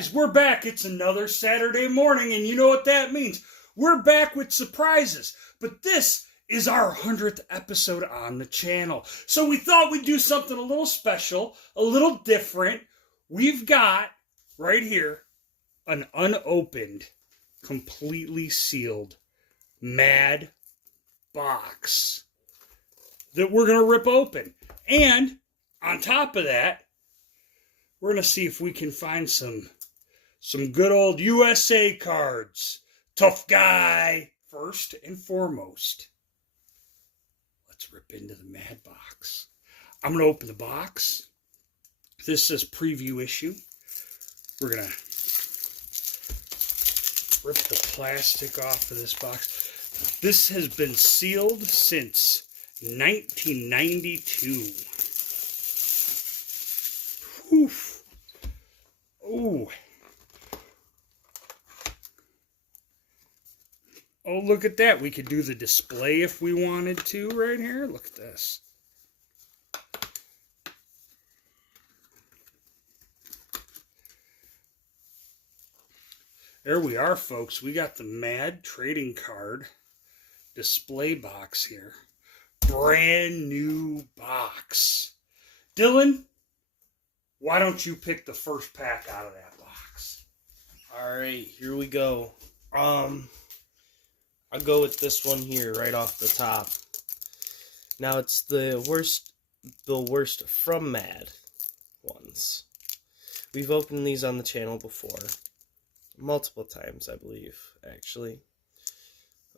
Guys, we're back. It's another Saturday morning, and you know what that means. We're back with surprises, but this is our 100th episode on the channel. So we thought we'd do something a little special, a little different. We've got, right here, an unopened, completely sealed Mad box that we're going to rip open. And on top of that, we're going to see if we can find some good old USA cards. Tough guy, first and foremost. Let's rip into the Mad box. I'm going to open the box. This says preview issue. We're going to rip the plastic off of this box. This has been sealed since 1992. Oof. Ooh. Oh, look at that. We could do the display if we wanted to right here. Look at this. There we are, folks. We got the Mad trading card display box here. Brand new box. Dylan, why don't you pick the first pack out of that box? Alright, here we go. I'll go with this one here right off the top. Now it's the worst from Mad ones. We've opened these on the channel before. Multiple times, I believe, actually.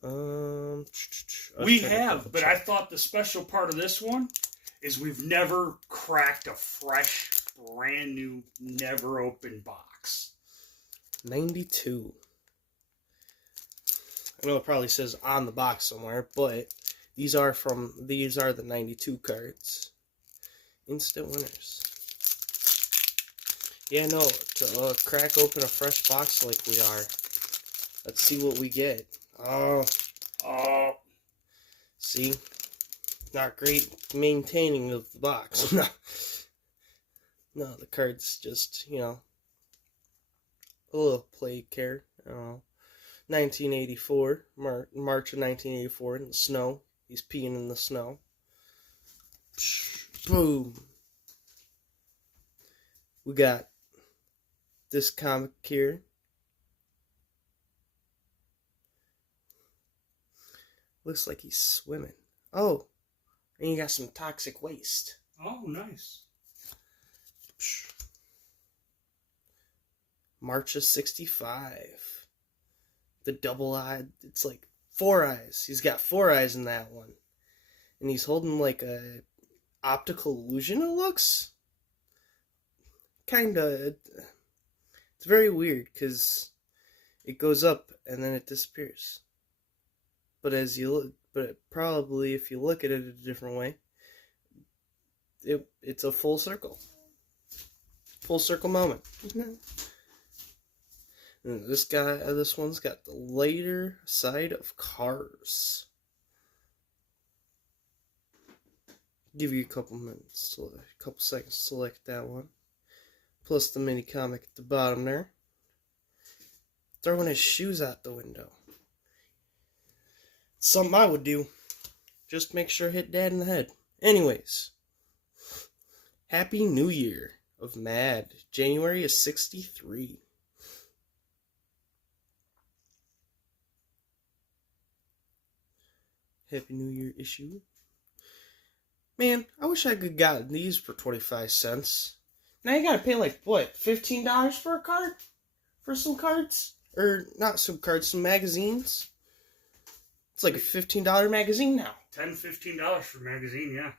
We have, but I thought the special part of this one is we've never cracked a fresh, brand new, never opened box. 92. I know it probably says on the box somewhere, but these are the 92 cards. Instant winners. Yeah, no, to crack open a fresh box like we are. Let's see what we get. Oh. See? Not great maintaining of the box. No, the card's just, you know, a little play care. 1984, March of 1984, in the snow. He's peeing in the snow. Boom. We got this comic here. Looks like he's swimming. Oh, and you got some toxic waste. Oh, nice. March of 65. The double eye. It's like 4 eyes. He's got 4 eyes in that one. And he's holding like a optical illusion, it looks. Kinda. It's very weird because it goes up and then it disappears. But as you look, probably if you look at it a different way, it's a full circle. Full circle moment. And this one's got the lighter side of cars. Give you a couple minutes, a couple seconds to select that one. Plus the mini comic at the bottom there. Throwing his shoes out the window. Something I would do. Just make sure I hit Dad in the head. Anyways. Happy New Year of Mad. January of 63. Happy New Year issue. Man, I wish I could got these for 25 cents. Now you gotta pay like, what, $15 for a card? For some cards? Or, not some cards, some magazines? It's like a $15 magazine now. $10, $15 for a magazine, yeah.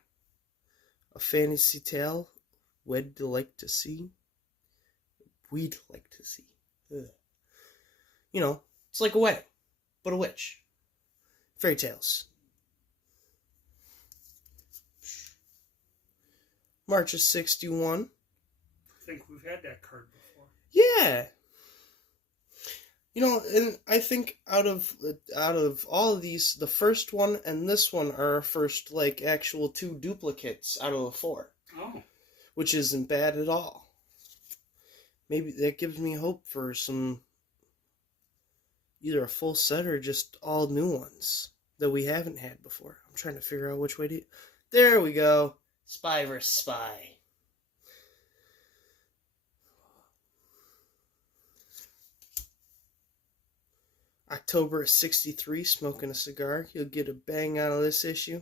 A fantasy tale we'd like to see. We'd like to see. Ugh. You know, it's like a wedding, but a witch. Fairy tales. March of 61. I think we've had that card before. Yeah. You know, and I think out of all of these, the first one and this one are our first, like, actual 2 duplicates out of the 4. Oh. Which isn't bad at all. maybe that gives me hope for some, either a full set or just all new ones that we haven't had before. I'm trying to figure out which way to... There we go. Spy vs. Spy. October of 63, smoking a cigar. You'll get a bang out of this issue.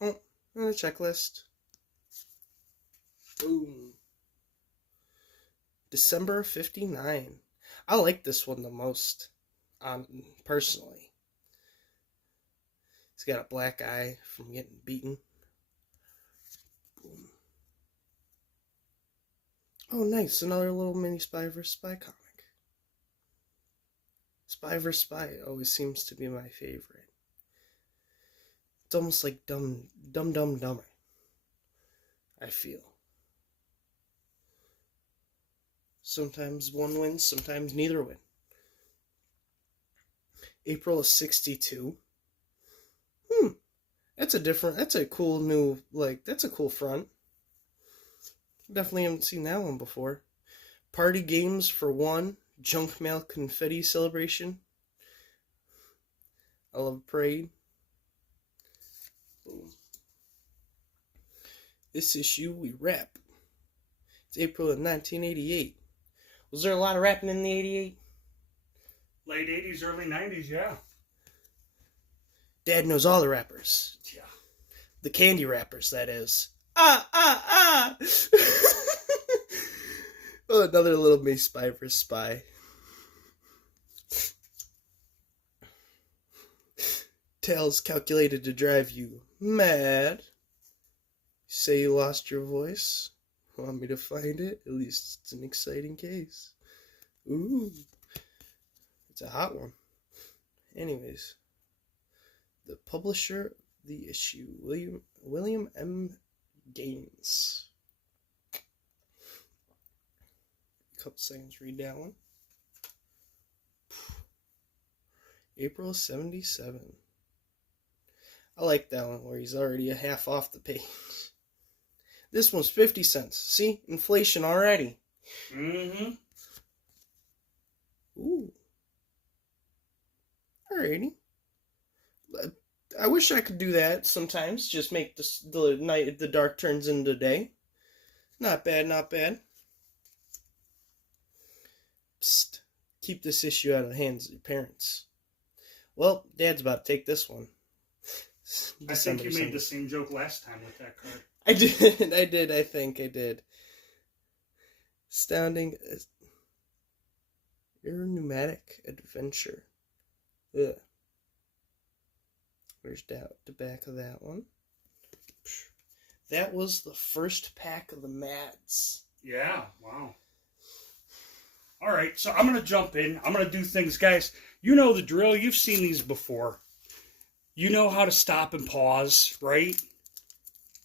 Oh, and a checklist. Boom. December of 59. I like this one the most, personally. He's got a black eye from getting beaten. Boom. Oh, nice. Another little mini Spy vs. Spy comic. Spy vs. Spy always seems to be my favorite. It's almost like Dumb Dumber, I feel. Sometimes one wins, sometimes neither win. April of 62. That's a cool new, that's a cool front. Definitely haven't seen that one before. Party Games for One, Junk Mail Confetti Celebration. I love a parade. Boom. This issue we rap. It's April of 1988. Was there a lot of rapping in the 88? Late 80s, early 90s, yeah. Dad knows all the rappers. Yeah. The candy rappers, that is. Oh, another little me Spy vs. Spy. Tales calculated to drive you mad. Say you lost your voice? Want me to find it? At least it's an exciting case. Ooh. It's a hot one. Anyways. The publisher of the issue, William M. Gaines. A couple seconds, read that one. April 77. I like that one where he's already a half off the page. This one's 50 cents. See? Inflation already. Mm-hmm. Ooh. Alrighty. I wish I could do that sometimes. Just make the night, the dark turns into day. Not bad, not bad. Psst. Keep this issue out of the hands of your parents. Well, Dad's about to take this one. I think you made the same joke last time with that card. I did, I think I did. Astounding. Pneumatic Adventure. Ugh. Where's the back of that one? That was the first pack of the Mads. Yeah, wow. All right, so I'm going to jump in. I'm going to do things, guys. You know the drill. You've seen these before. You know how to stop and pause, right?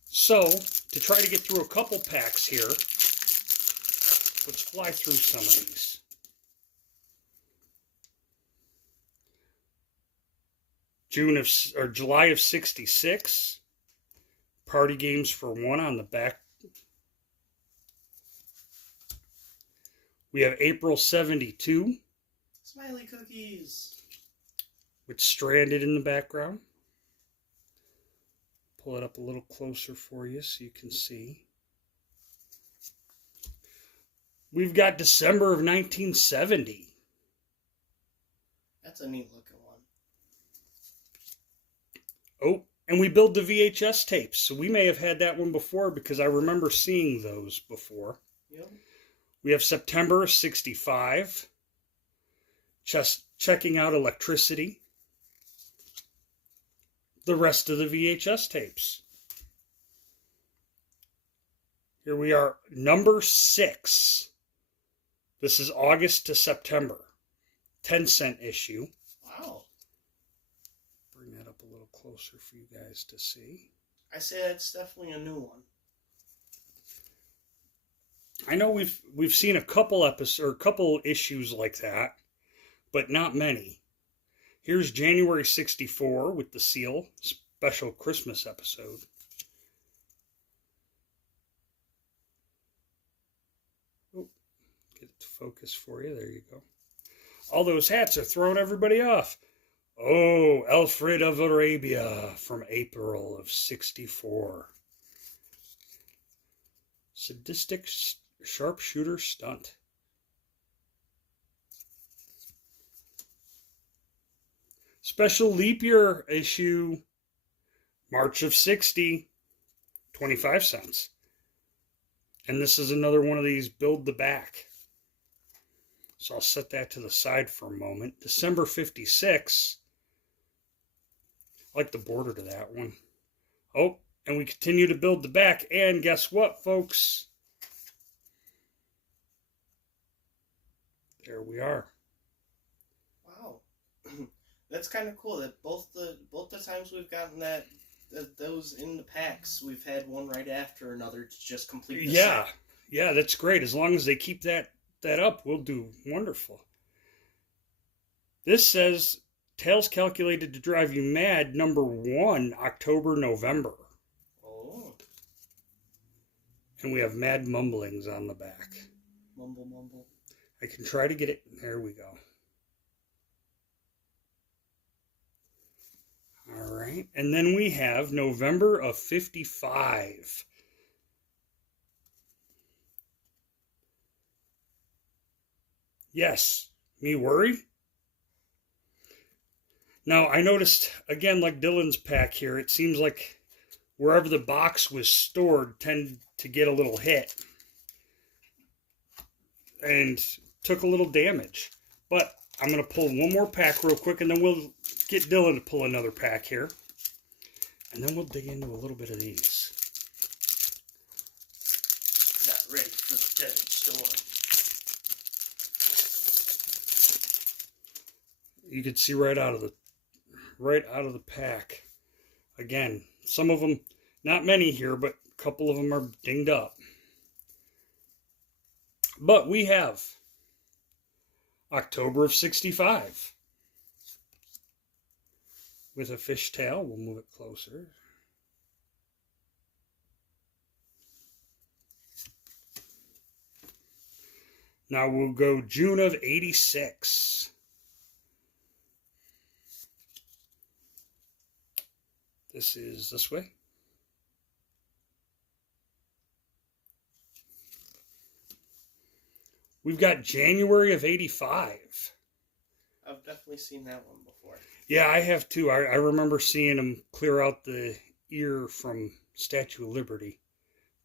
So, to try to get through a couple packs here, let's fly through some of these. July of 66. Party Games for One on the back. We have April 72. Smiley cookies. With Stranded in the background. Pull it up a little closer for you so you can see. We've got December of 1970. That's a neat looking one. Oh, and we build the VHS tapes. So we may have had that one before because I remember seeing those before. Yep. We have September 65. Just checking out Electricity. The rest of the VHS tapes. Here we are, number 6. This is August to September. 10-cent issue. Wow. Bring that up a little closer for you guys to see. I say that's definitely a new one. I know we've seen a couple issues like that, but not many. Here's January 64 with the Seal, special Christmas episode. focus for you. There you go. All those hats are throwing everybody off. Oh, Alfred of Arabia from April of 64. Sadistic sharpshooter stunt. Special leap year issue, March of 60, 25 cents. And this is another one of these build the back. So I'll set that to the side for a moment. December 56. I like the border to that one. Oh, and we continue to build the back. And guess what, folks? There we are. Wow. That's kind of cool that both the times we've gotten those in the packs, we've had one right after another to just complete the set. Yeah, that's great. As long as they keep that up, we'll do wonderful. This says Tales Calculated to Drive You Mad, number 1, October, November. Oh. And we have Mad Mumblings on the back. Mumble, mumble. I can try to get it. There we go. All right. And then we have November of 55. Yes. Me worry? Now, I noticed, again, like Dylan's pack here, it seems like wherever the box was stored tended to get a little hit. And took a little damage. But I'm going to pull one more pack real quick, and then we'll get Dylan to pull another pack here. And then we'll dig into a little bit of these. Not ready for the desert storm. You can see right out of the pack. Again, some of them, not many here, but a couple of them are dinged up. But we have October of 65 with a fishtail. We'll move it closer. Now we'll go June of 86. This is this way. We've got January of 85. I've definitely seen that one before. Yeah, I have too. I remember seeing him clear out the ear from Statue of Liberty.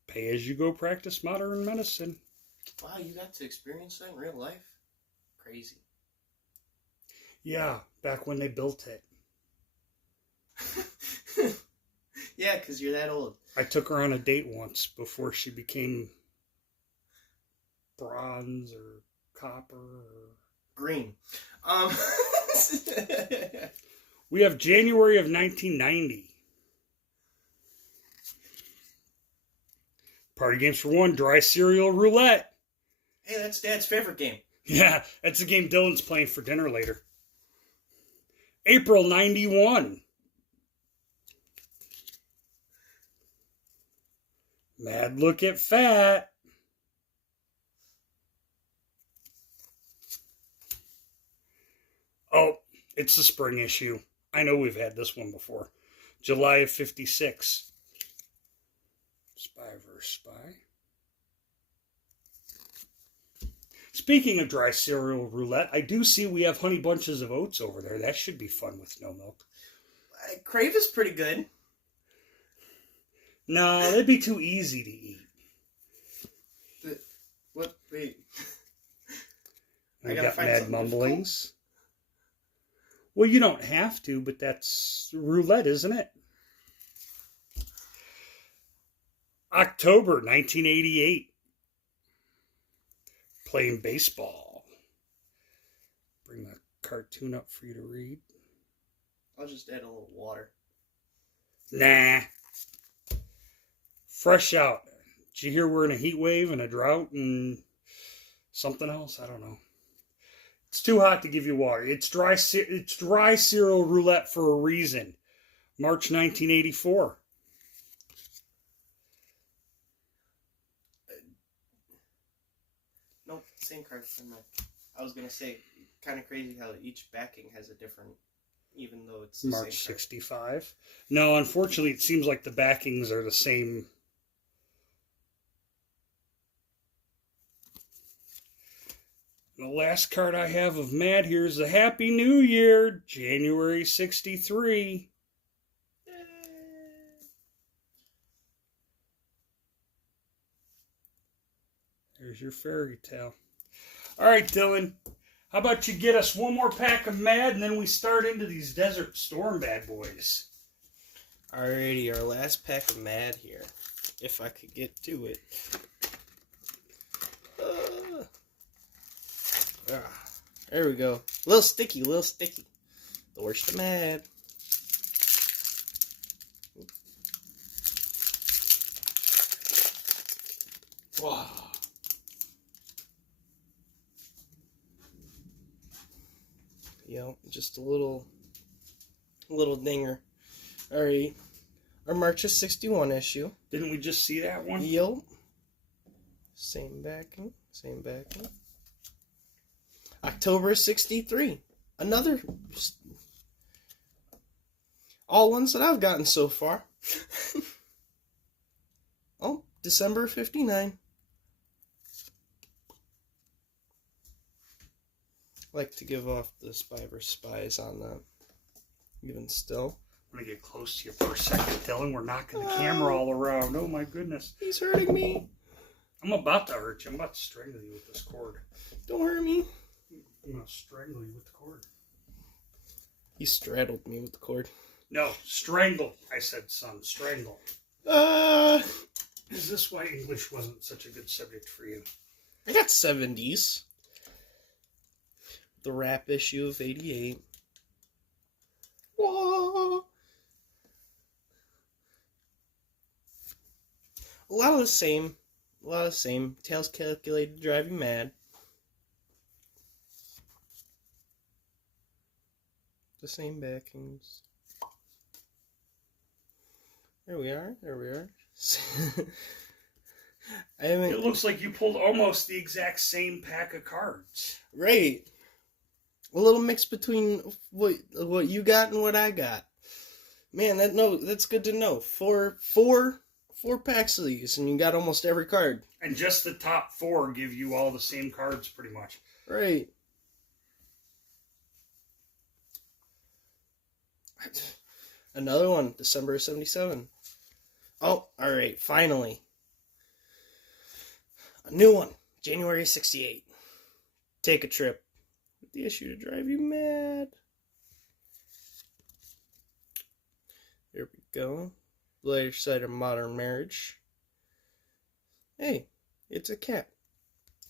Pay as you go practice modern medicine. Wow, you got to experience that in real life? Crazy. Yeah, back when they built it. Yeah, because you're that old. I took her on a date once before she became bronze or copper or green. We have January of 1990. Party games for one, dry cereal roulette. Hey, that's Dad's favorite game. Yeah, that's the game Dylan's playing for dinner later. April 91. Mad Look at Fat. Oh, it's the spring issue. I know we've had this one before. July of 56. Spy vs. Spy. Speaking of dry cereal roulette, I do see we have Honey Bunches of Oats over there. That should be fun with no milk. Crave is pretty good. No, that'd be too easy to eat. What? Wait. We got Mad Mumblings. Well, you don't have to, but that's roulette, isn't it? October 1988. Playing baseball. Bring the cartoon up for you to read. I'll just add a little water. Nah. Fresh out. Did you hear we're in a heat wave and a drought and something else? I don't know. It's too hot to give you water. It's dry cereal roulette for a reason. March 1984. Nope. Same card from that. I was gonna say, kind of crazy how each backing has a different, even though it's the March same card. 65. No, unfortunately, it seems like the backings are the same. The last card I have of Mad here is the Happy New Year, January 63. There's your fairy tale. All right, Dylan. How about you get us one more pack of Mad, and then we start into these Desert Storm bad boys. Alrighty, our last pack of Mad here. If I could get to it. There we go. A little sticky, little sticky. The worst of Mad. Wow. Yep, just a little dinger. Alright. Our March of 61 issue. Didn't we just see that one? Yep. Same backing, same backing. October 63. Another. All ones that I've gotten so far. Oh, December 59. Like to give off the Spy vs. Spies on that. Even still. I'm going to get close to you for a second, Dylan. We're knocking the camera all around. Oh, my goodness. He's hurting me. I'm about to hurt you. I'm about to strangle you with this cord. Don't hurt me. I'm going to strangle you with the cord. He straddled me with the cord. No, strangle. I said, son, strangle. Is this why English wasn't such a good subject for you? I got 70s. The rap issue of 88. Whoa. A lot of the same. Tales calculated to drive you mad. The same backings. There we are. It looks like you pulled almost the exact same pack of cards. Right. A little mix between what you got and what I got. Man, that's good to know. Four packs of these, and you got almost every card. And just the top 4 give you all the same cards, pretty much. Right. Another one, December 77. Oh, alright, finally. A new one, January 68. Take a trip. With the issue to drive you mad. There we go. Later side of Modern Marriage. Hey, it's a cat.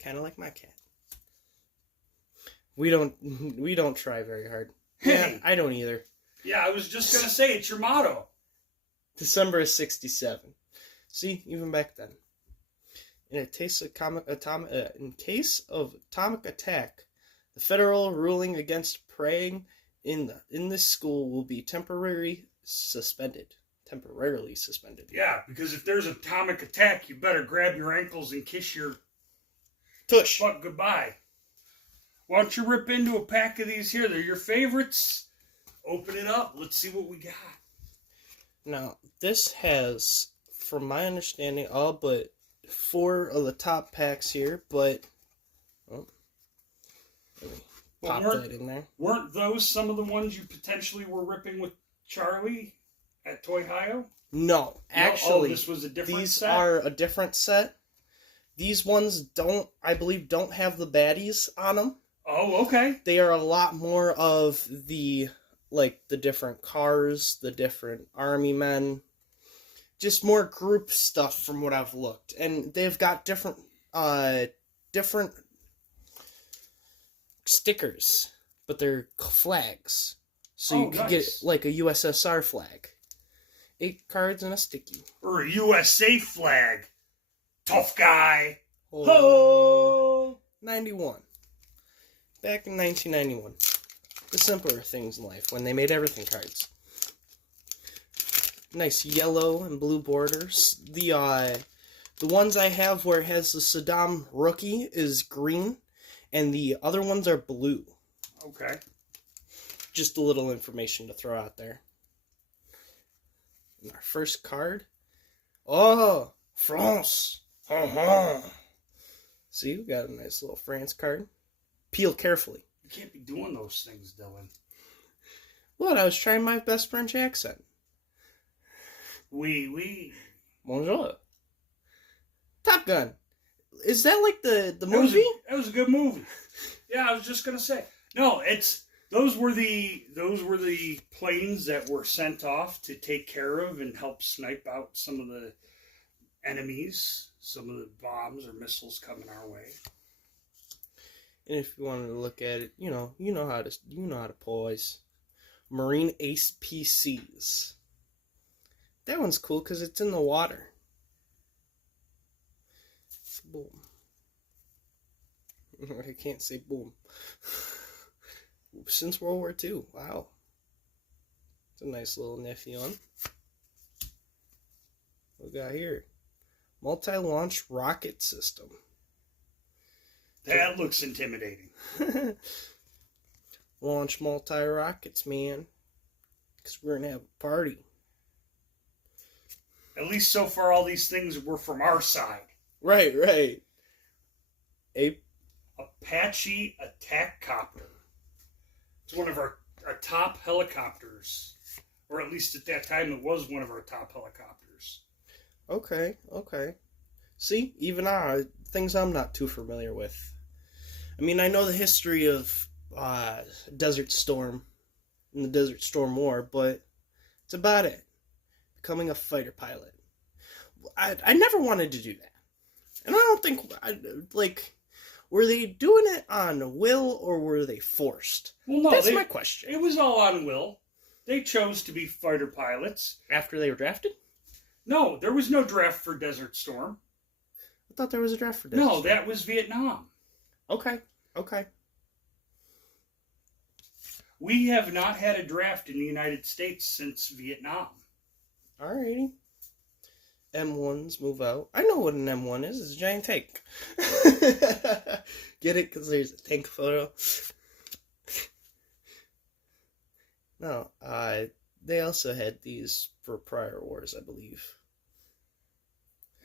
Kind of like my cat. We don't try very hard. Yeah, I don't either. Yeah, I was just gonna say it's your motto. December of 67. See, even back then. In case of atomic attack, the federal ruling against praying in this school will be temporarily suspended. Yeah, because if there's an atomic attack, you better grab your ankles and kiss your tush. Fuck goodbye. Why don't you rip into a pack of these here? They're your favorites. Open it up. Let's see what we got. Now, this has, from my understanding, all but 4 of the top packs here, but let me pop that in there. Weren't those some of the ones you potentially were ripping with Charlie at Toy Hio? No, actually, this was a different set? These are a different set. These ones I believe don't have the baddies on them. Oh, okay. They are a lot more of the different cars, the different army men, just more group stuff from what I've looked. And they've got different stickers, but they're flags. So you could get like a USSR flag. 8 cards and a sticky. Or a USA flag. Tough guy. Ho! 91. Back in 1991. The simpler things in life, when they made everything cards. Nice yellow and blue borders. The ones I have where it has the Saddam rookie is green, and the other ones are blue. Okay. Just a little information to throw out there. And our first card. Oh, France. See, we got a nice little France card. Peel carefully. You can't be doing those things, Dylan. What? I was trying my best French accent. Oui. Bonjour. Top Gun. Is that like the movie? That was a good movie. Yeah, I was just gonna say. No, those were the planes that were sent off to take care of and help snipe out some of the enemies, some of the bombs or missiles coming our way. And if you wanted to look at it, you know how to poise. Marine Ace PCs. That one's cool because it's in the water. Boom. I can't say boom. Since World War II. Wow. It's a nice little nifty one. What we got here? Multi-launch rocket system. That looks intimidating. Launch multi-rockets, man. Because we're going to have a party. At least so far all these things were from our side. Right. Apache attack copter. It's one of our top helicopters. Or at least at that time it was one of our top helicopters. Okay. See, even things I'm not too familiar with. I mean, I know the history of Desert Storm and the Desert Storm War, but it's about it. Becoming a fighter pilot. I never wanted to do that. And I don't think, were they doing it on will or were they forced? Well, no. That's my question. It was all on will. They chose to be fighter pilots. After they were drafted? No, there was no draft for Desert Storm. I thought there was a draft for Desert Storm. No, that was Vietnam. Okay. We have not had a draft in the United States since Vietnam. Alrighty. M1s move out. I know what an M1 is. It's a giant tank. Get it? Because there's a tank photo. No, they also had these for prior wars, I believe.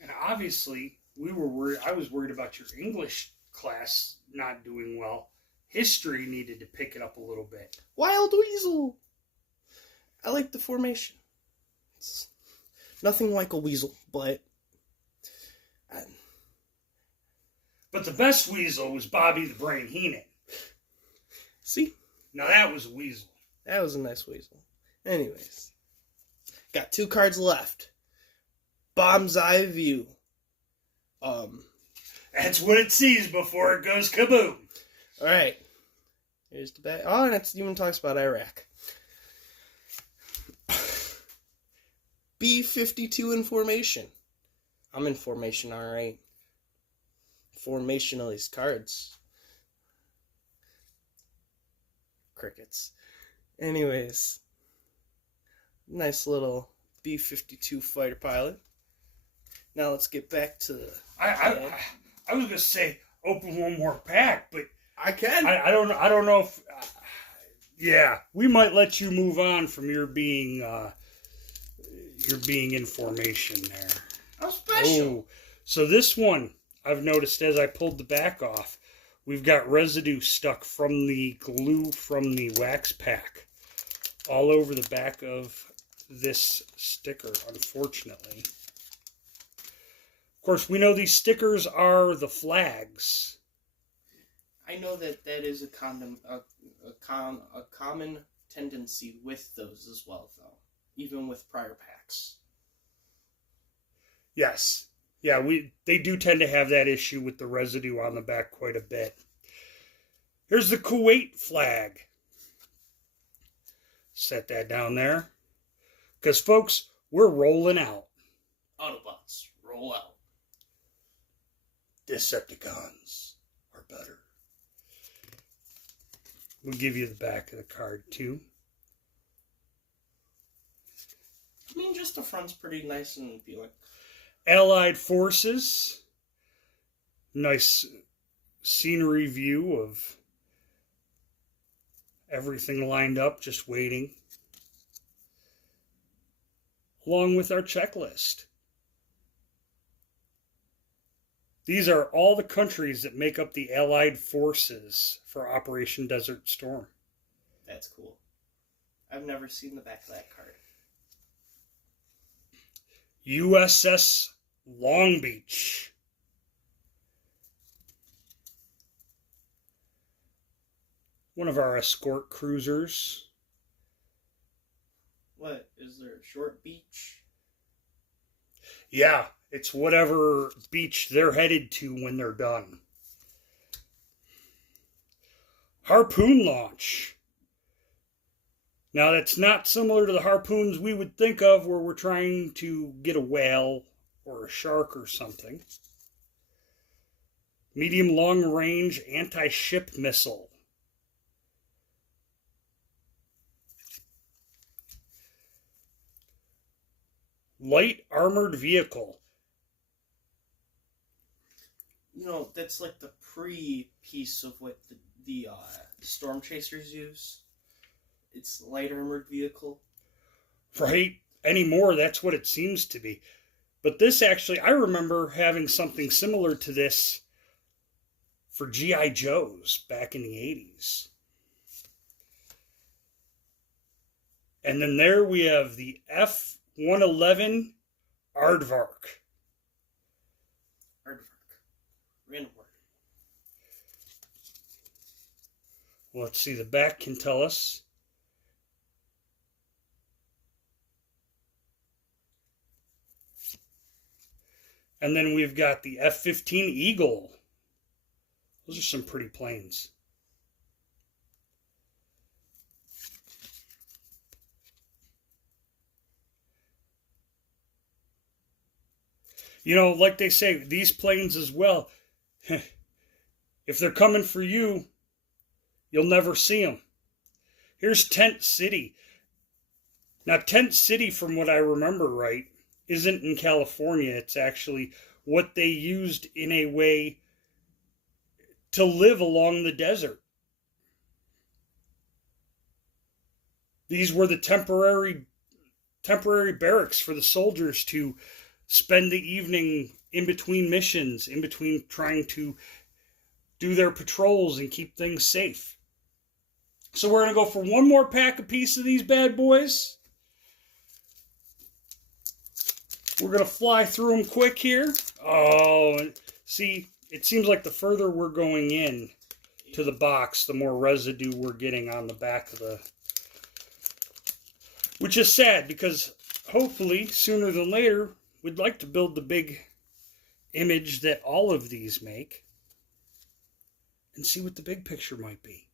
And obviously, I was worried about your English class not doing well. History needed to pick it up a little bit. Wild weasel! I like the formation. It's nothing like a weasel, but... But the best weasel was Bobby the Brain Heenan. See? Now that was a weasel. That was a nice weasel. Anyways. Got 2 cards left. Bomb's Eye View. That's what it sees before it goes kaboom. Alright. Here's the back. Oh, and it even talks about Iraq. B-52 in formation. I'm in formation, alright. Formation of these cards. Crickets. Anyways. Nice little B-52 fighter pilot. Now let's get back to the... I was going to say open one more pack, but... I can. I don't know if... yeah, we might let you move on from your being in formation there. How special. Oh, so this one, I've noticed as I pulled the back off, we've got residue stuck from the glue from the wax pack all over the back of this sticker, unfortunately. Of course, we know these stickers are the flags. I know that is a common tendency with those as well, though, even with prior packs. Yes. Yeah, they do tend to have that issue with the residue on the back quite a bit. Here's the Kuwait flag. Set that down there. Because, folks, we're rolling out. Autobots, roll out. Decepticons are better. We'll give you the back of the card, too. I mean, just the front's pretty nice and appealing. Allied forces. Nice scenery view of everything lined up, just waiting, along with our checklist. These are all the countries that make up the Allied forces for Operation Desert Storm. That's cool. I've never seen the back of that card. USS Long Beach. One of our escort cruisers. What, is there a short beach? Yeah, it's whatever beach they're headed to when they're done. Harpoon launch. Now, that's not similar to the harpoons we would think of where we're trying to get a whale or a shark or something. Medium long range anti-ship missile. Light armored vehicle. You know, that's like the pre-piece of what the storm chasers use. It's light armored vehicle. Right? Anymore, that's what it seems to be. But this actually, I remember having something similar to this for G.I. Joes back in the 80s. And then there we have the F-111 Aardvark. Aardvark. Random word. Let's see, the back can tell us. And then we've got the F-15 Eagle. Those are some pretty planes. You know, like they say, these planes as well, if they're coming for you, you'll never see them. Here's Tent City. Now, Tent City, from what I remember right, isn't in California. It's actually what they used in a way to live along the desert. These were the temporary barracks for the soldiers to spend the evening in between missions, in between trying to do their patrols and keep things safe. So we're going to go for one more pack apiece of these bad boys. We're going to fly through them quick here. Oh, and see, it seems like the further we're going in to the box, the more residue we're getting on the back of the... Which is sad, because hopefully, sooner than later, we'd like to build the big image that all of these make and see what the big picture might be.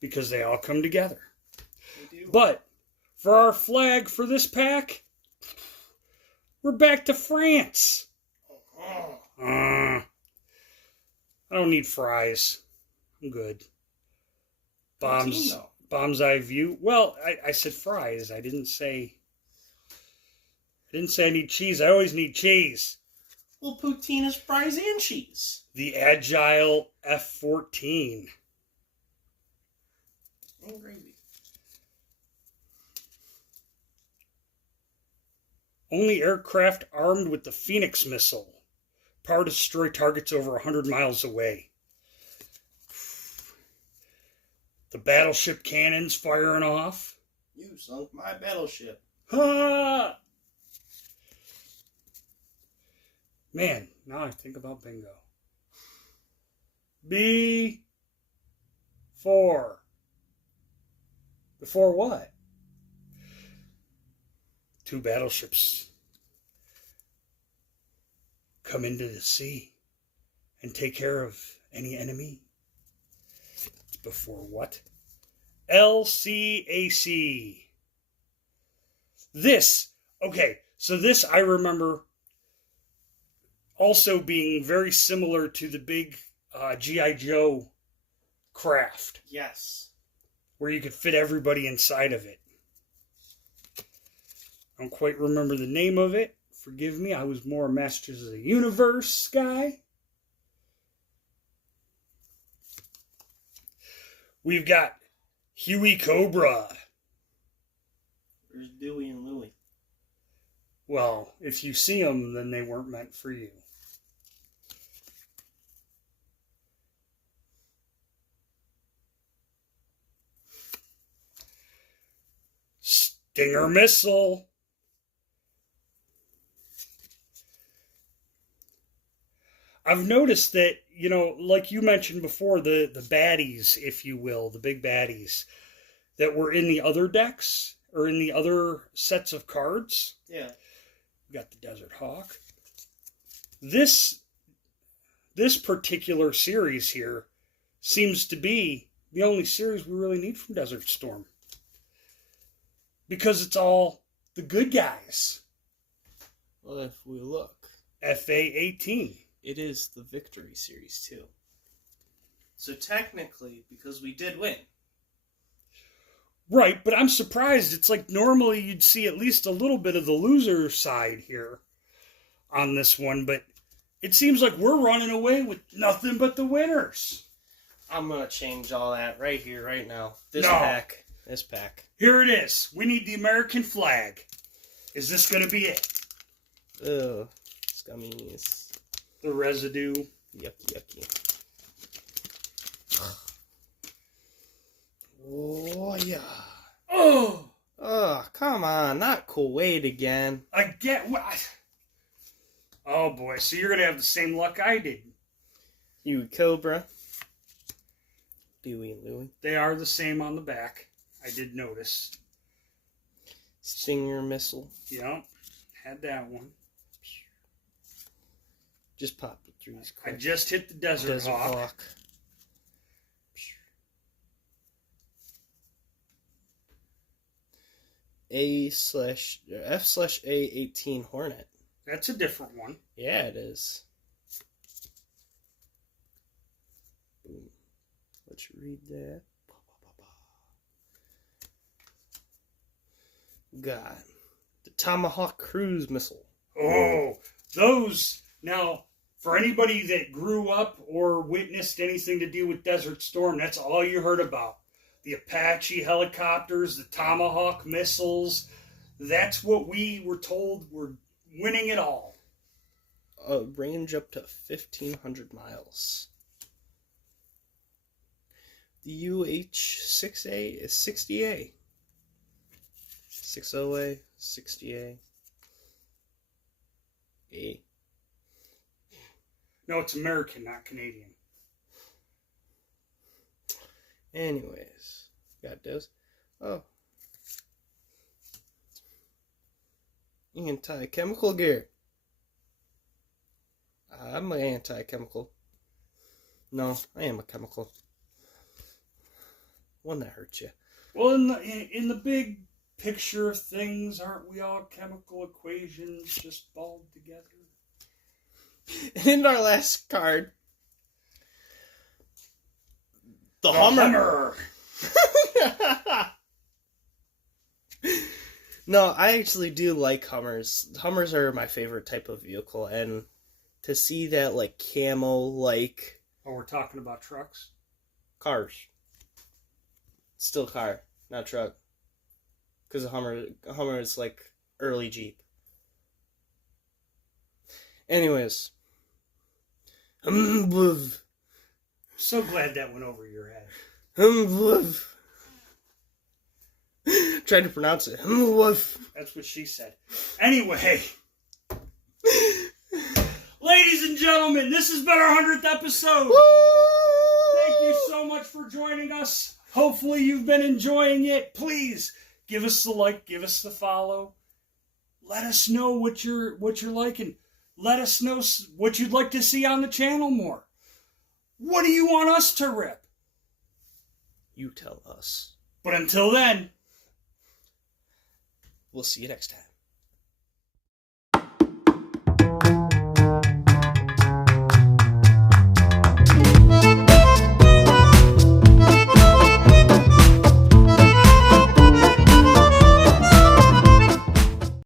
Because they all come together. They do. But for our flag for this pack, we're back to France. I don't need fries. I'm good. Bomb's eye view. Well, I said fries. I didn't say I need cheese. I always need cheese. Well, poutine is fries and cheese. The Agile F-14. And gravy. Only aircraft armed with the Phoenix missile. Power to destroy targets over 100 miles away. The battleship cannons firing off. You sunk my battleship. Ha! Man, now I think about bingo. B4. Before what? 2 battleships come into the sea and take care of any enemy. Before what? LCAC. This, okay, so this I remember also being very similar to the big G.I. Joe craft. Yes. Where you could fit everybody inside of it. I don't quite remember the name of it. Forgive me, I was more a Masters of the Universe guy. We've got Huey Cobra. There's Dewey and Louie. Well, if you see them, then they weren't meant for you. Stinger Missile. I've noticed that, like you mentioned before, the baddies, if you will, the big baddies that were in the other decks or in the other sets of cards. Yeah. We got the Desert Hawk. This particular series here seems to be the only series we really need from Desert Storm. Because it's all the good guys. Well, if we look. FA-18. It is the Victory Series, too. So technically, because we did win. Right, but I'm surprised. It's like normally you'd see at least a little bit of the loser side here on this one, but it seems like we're running away with nothing but the winners. I'm going to change all that right here, right now. This pack. Here it is. We need the American flag. Is this going to be it? Ugh, scummies. The residue. Yucky. Oh, yeah. Oh, come on. Not Kuwait again. I get what... Oh, boy. So you're going to have the same luck I did. You Cobra. Dewey and Louie. They are the same on the back. I did notice. Stinger Missile. Yep. Had that one. Just popped it through these quick. I just hit the Desert Hawk. F/A-18 Hornet. That's a different one. Yeah, it is. Boom. Let's read that. Got the Tomahawk Cruise Missile. Oh, those. Now, for anybody that grew up or witnessed anything to do with Desert Storm, that's all you heard about. The Apache helicopters, the Tomahawk missiles. That's what we were told were winning it all. Range up to 1,500 miles. The UH-6A is 60A. 60A, 60A. A. No, it's American, not Canadian. Anyways, got those. Oh. Anti-chemical gear. I'm an anti-chemical. No, I am a chemical. One that hurts you. Well, in the big picture of things, aren't we all chemical equations just balled together? And in our last card, the Hummer. No, I actually do like Hummers. Hummers are my favorite type of vehicle, and to see that like camo like. Oh, we're talking about trucks? Cars. Still car, not truck. Because a Hummer is like early Jeep. Anyways. So glad that went over your head. Tried to pronounce it. That's what she said. Anyway. Ladies and gentlemen, this has been our 100th episode. Woo! Thank you so much for joining us. Hopefully you've been enjoying it. Please give us the like, give us the follow. Let us know what you're liking. Let us know what you'd like to see on the channel more. What do you want us to rip? You tell us. But until then, we'll see you next time.